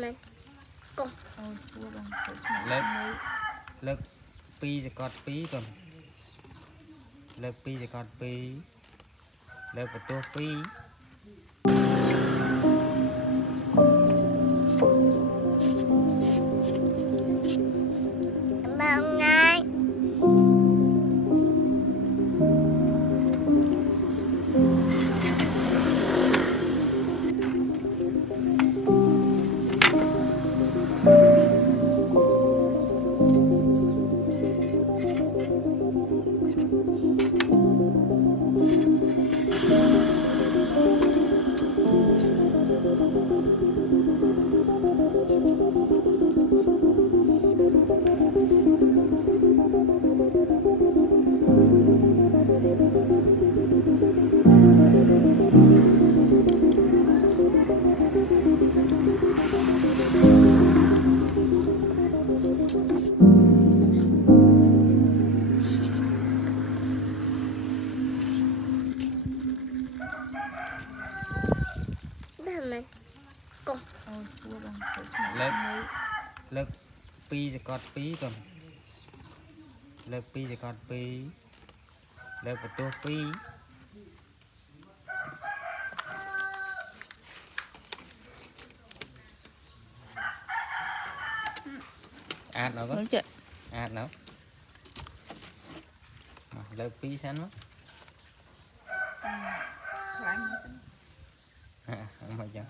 mình cùng lớp piจะกอดปีก่อนเลิกปีจะกอดปีเลิกประตูปี bao ngày mình cùng เลิกปีจะกอดปีก่อนเลิกปีจะกอดปีเลิกประตูปีอ่านเอาก็อ่านเอาเลิกปีฉันมั้งมาจัง